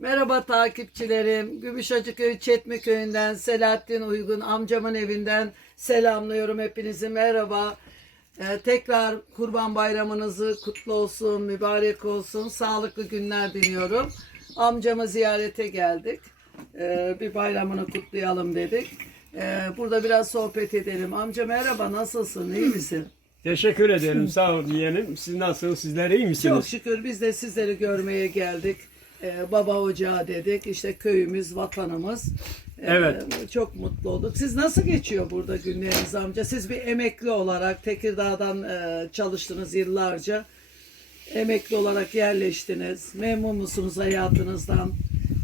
Merhaba takipçilerim. Gümüşhacıköy Çetme Köyü'nden Selahattin Uygun amcamın evinden selamlıyorum hepinizi. Merhaba. Ee, tekrar Kurban Bayramınızı kutlu olsun, mübarek olsun. Sağlıklı günler diliyorum. Amcamı ziyarete geldik. Ee, bir bayramını kutlayalım dedik. Ee, burada biraz sohbet edelim. Amca merhaba, nasılsın? İyi misin? Teşekkür ederim. Sağ olun yeğenim. Siz nasılsınız? Sizler iyi misiniz? Çok şükür biz de sizleri görmeye geldik. Ee, baba ocağı dedik. İşte köyümüz, vatanımız. Ee, Evet. Çok mutlu olduk. Siz nasıl geçiyor burada günleriniz amca? Siz bir emekli olarak Tekirdağ'dan e, çalıştınız yıllarca. Emekli olarak yerleştiniz. Memnun musunuz hayatınızdan?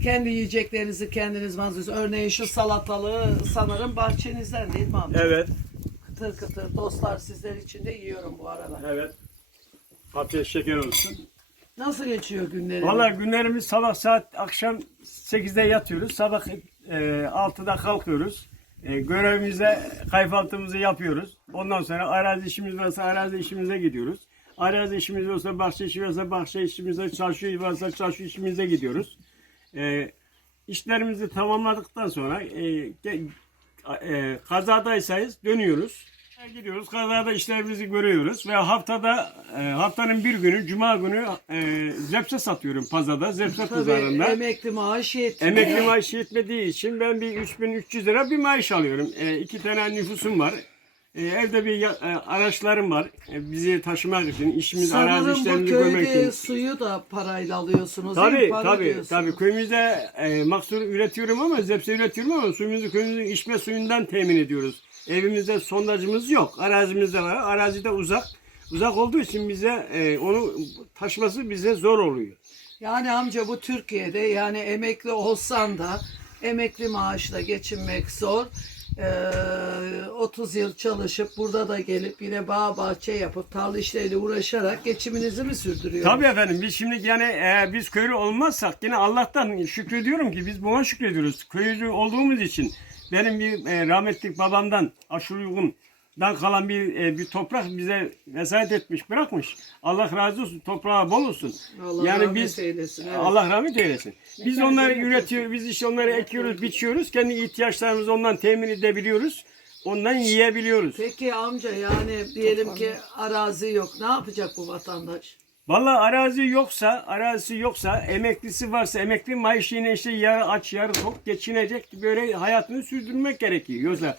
Kendi yiyeceklerinizi kendiniz mazlıyorsunuz. Örneğin şu salatalığı sanırım bahçenizden değil mi amca? Evet. Kıtır kıtır dostlar sizler için de yiyorum bu aralar. Evet. Afiyet şeker olsun. Nasıl geçiyor günleriniz? Vallahi günlerimiz sabah saat akşam 8'de yatıyoruz. Sabah e, 6'da kalkıyoruz. E, görevimize kayfaltımızı yapıyoruz. Ondan sonra arazi işimiz varsa arazi işimize gidiyoruz. Arazi işimiz varsa bahçe işi varsa bahçe işimize, çarşı varsa çarşı işimize gidiyoruz. E, işlerimizi tamamladıktan sonra e, e, kazadaysanız dönüyoruz. E, Gidiyoruz kazada işlerimizi görüyoruz ve haftada e, haftanın bir günü Cuma günü e, zepse satıyorum pazarda zepse Tabii pazarında. emekli maaş yetmiyor. Emekli maaşı yetmediği için ben bir 3300 lira bir maaş alıyorum. E, iki tane nüfusum var. E, evde bir ya- e, araçlarım var. E, bizi taşımak için, işimiz, arazi Sanırım bu görmek köyde için. suyu da parayla alıyorsunuz değil mi? Tabii Para tabii ödüyorsunuz. tabii köyümüzde e, mahsur üretiyorum ama zepse üretiyorum ama suyumuzu köyümüzün içme suyundan temin ediyoruz. Evimizde sondajımız yok. Arazimizde var. Arazide uzak. Uzak olduğu için bize e, onu taşıması bize zor oluyor. Yani amca bu Türkiye'de yani emekli olsan da emekli maaşla geçinmek zor. Ee, 30 yıl çalışıp burada da gelip yine bağ bahçe yapıp tarla işleriyle uğraşarak geçiminizi mi sürdürüyorsunuz? Tabii efendim biz şimdi yani e, biz köylü olmazsak yine Allah'tan şükrediyorum ki biz buna şükrediyoruz. Köylü olduğumuz için benim bir e, rahmetli babamdan aşırı uygundan kalan bir e, bir toprak bize vesayet etmiş bırakmış. Allah razı olsun toprağa bol olsun. Allah yani biz eylesin, evet. Allah rahmet eylesin. Biz onları üretiyoruz, biz işte onları ekiyoruz, biçiyoruz. Kendi ihtiyaçlarımızı ondan temin edebiliyoruz. Ondan yiyebiliyoruz. Peki amca yani diyelim ki arazi yok. Ne yapacak bu vatandaş? Vallahi arazi yoksa, arazisi yoksa, emeklisi varsa, emekli maaşıyla işte yarı aç yarı tok geçinecek böyle hayatını sürdürmek gerekiyor. Yoksa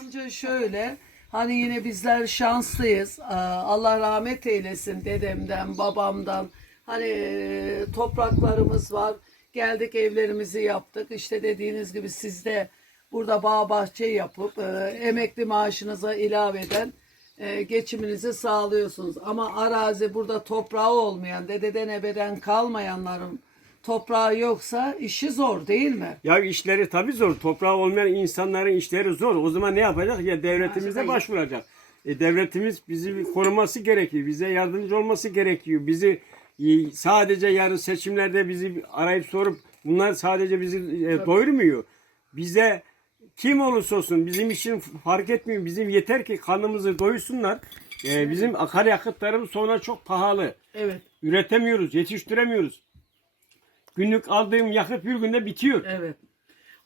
Amca şöyle hani yine bizler şanslıyız. Allah rahmet eylesin dedemden, babamdan. Hani e, topraklarımız var. Geldik evlerimizi yaptık. İşte dediğiniz gibi siz de burada bağ bahçe yapıp e, emekli maaşınıza ilaveden e, geçiminizi sağlıyorsunuz. Ama arazi burada toprağı olmayan, dededen ebeden kalmayanların toprağı yoksa işi zor değil mi? ya işleri tabii zor. Toprağı olmayan insanların işleri zor. O zaman ne yapacak? Ya devletimize başvuracak. E, devletimiz bizi koruması gerekiyor. Bize yardımcı olması gerekiyor. Bizi e, sadece yarın seçimlerde bizi arayıp sorup bunlar sadece bizi e, doyurmuyor. Bize kim olursa olsun bizim için fark etmiyor. Bizim yeter ki karnımızı doyursunlar. E, bizim akaryakıtlarımız sonra çok pahalı. Evet. Üretemiyoruz, yetiştiremiyoruz. Günlük aldığım yakıt bir günde bitiyor. Evet.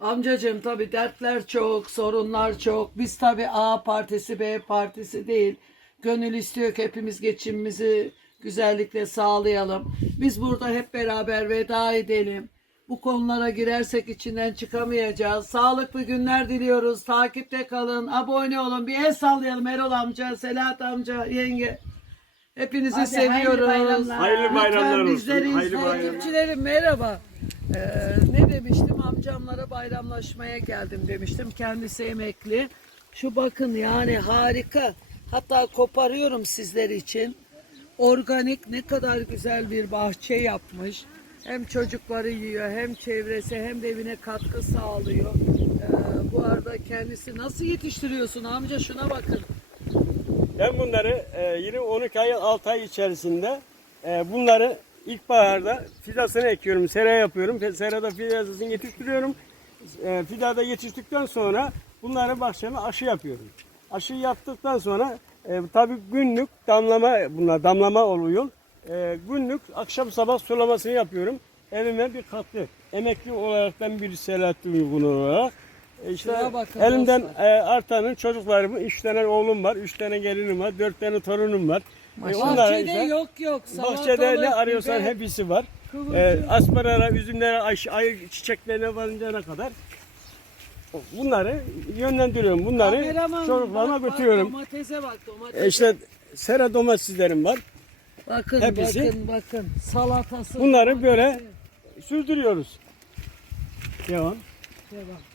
Amcacığım tabii dertler çok, sorunlar çok. Biz tabii A partisi, B partisi değil. Gönül istiyor ki hepimiz geçimimizi güzellikle sağlayalım. Biz burada hep beraber veda edelim. Bu konulara girersek içinden çıkamayacağız. Sağlıklı günler diliyoruz. Takipte kalın. Abone olun. Bir el sallayalım Erol amca, Selahat amca, yenge. Hepinizi Hadi, hayırlı seviyoruz. bayramlar. Hayırlı bayramlar olsun. bizleri Hayırlı bayramlar. Merhaba. Ee, ne demiştim? Amcamlara bayramlaşmaya geldim demiştim. Kendisi emekli. Şu bakın yani harika. Hatta koparıyorum sizler için. Organik ne kadar güzel bir bahçe yapmış. Hem çocukları yiyor hem çevresi hem de evine katkı sağlıyor. Ee, bu arada kendisi nasıl yetiştiriyorsun amca şuna bakın. Ben bunları e, yine 12 ay 6 ay içerisinde e, bunları ilkbaharda fidasını ekiyorum, sera yapıyorum. Serada fidasını yetiştiriyorum. E, fidada yetiştikten sonra bunları bahçeme aşı yapıyorum. Aşı yaptıktan sonra e, tabii günlük damlama bunlar damlama oluyor. E, günlük akşam sabah sulamasını yapıyorum. evime bir katkı. Emekli olarak ben bir Selahattin Uygun olarak. E işte elimden e, artanın çocuklarımı, üç tane oğlum var, üç tane gelinim var, dört tane torunum var. E, Bahçede işte- yok yok. Bahçede ne arıyorsan biber, hepsi var. Ee, asparara, üzümlere, ay, ay çiçeklerine varıncaya kadar bunları yönlendiriyorum. Bunları çocuklarıma götürüyorum. Domatese bak domatese. E işte sera domateslerim var. bakın hepsi- bakın bakın salatası. Bunları domatesi. böyle sürdürüyoruz. Devam. Devam.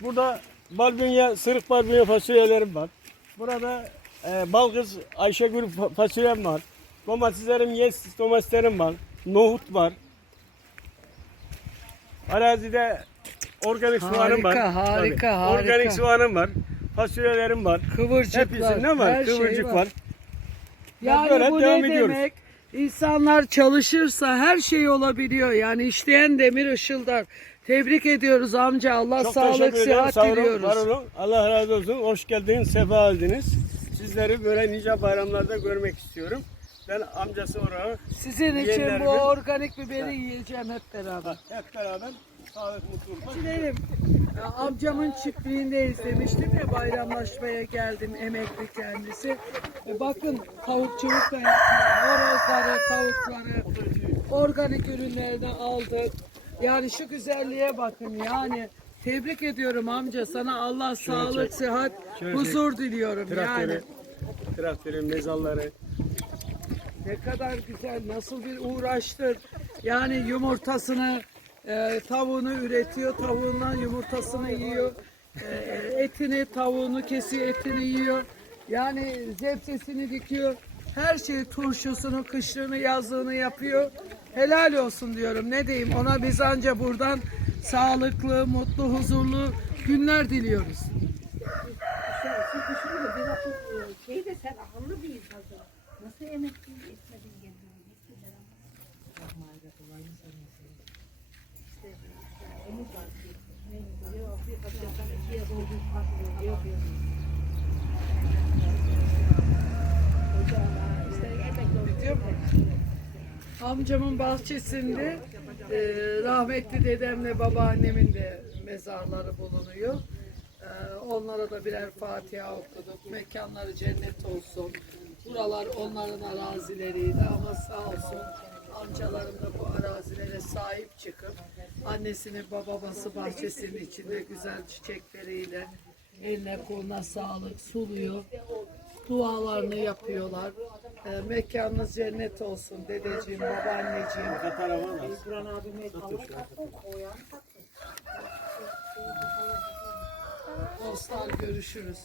Burada barbunya, sırık barbunya fasulyelerim var. Burada e, Balkız Ayşegül fa- fasulyem var. Domateslerim, yes domateslerim var. Nohut var. Arazide organik Harika, soğanım var. harika, Tabii. harika. Organik soğanım var. Fasulyelerim var. Kıvırcıklar. Hepsi ne var? her şey Kıvırcık var. Yani Böyle bu devam ne ediyoruz. demek? İnsanlar çalışırsa her şey olabiliyor. Yani işleyen demir ışıldar. Tebrik ediyoruz amca. Allah Çok sağlık, teşekkür ederim. sıhhat Sağ olun, diliyoruz. var olun. Allah razı olsun. Hoş geldiniz, sefa geldiniz. Sizleri böyle nice bayramlarda görmek istiyorum. Ben amcası olarak Sizin için bu organik biberi yiyeceğim hep beraber. hep beraber sağlık, mutluluk. Ya, Amcamın çiftliğindeyiz demiştim ya bayramlaşmaya geldim emekli kendisi. E, bakın tavukçuluk da yapıyor. Horozları, tavukları, organik ürünlerini aldık. Yani şu güzelliğe bakın yani. Tebrik ediyorum amca. Sana Allah sağlık, çek. sıhhat, Şöyle huzur diliyorum yani. Traktörü, traktörün mezalları. Ne kadar güzel, nasıl bir uğraştır. Yani yumurtasını, e, tavuğunu üretiyor, tavuğundan yumurtasını yiyor. E, etini, tavuğunu kesiyor, etini yiyor. Yani zepsesini dikiyor. Her şeyi turşusunu, kışlığını, yazlığını yapıyor. Helal olsun diyorum. Ne diyeyim ona biz anca buradan sağlıklı, mutlu, huzurlu günler diliyoruz. Sen, siz düşünün de bir vakit e, şey de sen akıllı bir insansın. Nasıl emekli etmedin kendini? Gittiler ama. İşte, yani omuz var. Yok, bir kapıdan ikiye doğru bakıyor. Yok, yok. İşte emekli oldu. Bitiyor mu? Amcamın bahçesinde e, rahmetli dedemle babaannemin de mezarları bulunuyor. E, onlara da birer Fatiha okuduk. Mekanları cennet olsun. Buralar onların arazileriydi ama sağ olsun amcalarım da bu arazilere sahip çıkıp annesinin babası bahçesinin içinde güzel çiçekleriyle eline koluna sağlık suluyor dualarını yapıyorlar. E, mekanınız cennet olsun dedeciğim, babaanneciğim. Arka tarafa da. Buran abime Allah koyan taktı. Dostlar görüşürüz.